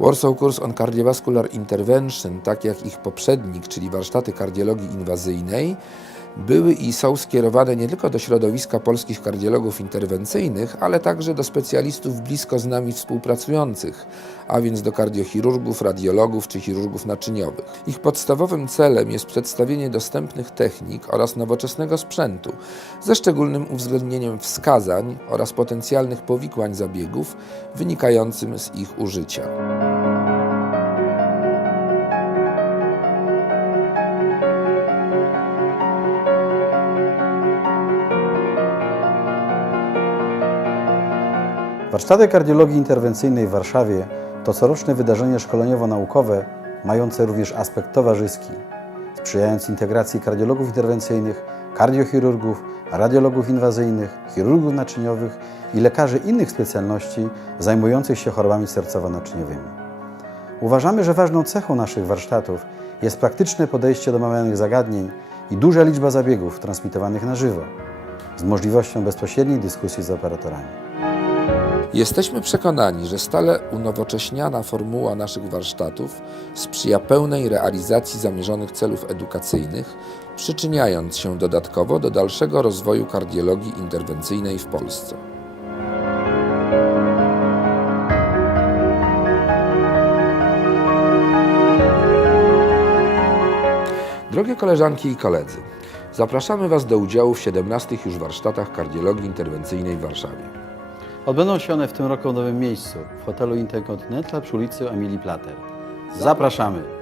Warsaw Course on Cardiovascular Intervention, tak jak ich poprzednik, czyli warsztaty kardiologii inwazyjnej, były i są skierowane nie tylko do środowiska polskich kardiologów interwencyjnych, ale także do specjalistów blisko z nami współpracujących, a więc do kardiochirurgów, radiologów czy chirurgów naczyniowych. Ich podstawowym celem jest przedstawienie dostępnych technik oraz nowoczesnego sprzętu, ze szczególnym uwzględnieniem wskazań oraz potencjalnych powikłań zabiegów wynikającym z ich użycia. Warsztaty kardiologii interwencyjnej w Warszawie to coroczne wydarzenie szkoleniowo-naukowe mające również aspekt towarzyski, sprzyjając integracji kardiologów interwencyjnych, kardiochirurgów, radiologów inwazyjnych, chirurgów naczyniowych i lekarzy innych specjalności zajmujących się chorobami sercowo-naczyniowymi. Uważamy, że ważną cechą naszych warsztatów jest praktyczne podejście do omawianych zagadnień i duża liczba zabiegów transmitowanych na żywo, z możliwością bezpośredniej dyskusji z operatorami. Jesteśmy przekonani, że stale unowocześniana formuła naszych warsztatów sprzyja pełnej realizacji zamierzonych celów edukacyjnych, przyczyniając się dodatkowo do dalszego rozwoju kardiologii interwencyjnej w Polsce. Drogie koleżanki i koledzy, zapraszamy Was do udziału w 17 już warsztatach kardiologii interwencyjnej w Warszawie. Odbędą się one w tym roku w nowym miejscu, w hotelu Intercontinental przy ulicy Emilii Plater. Zapraszamy!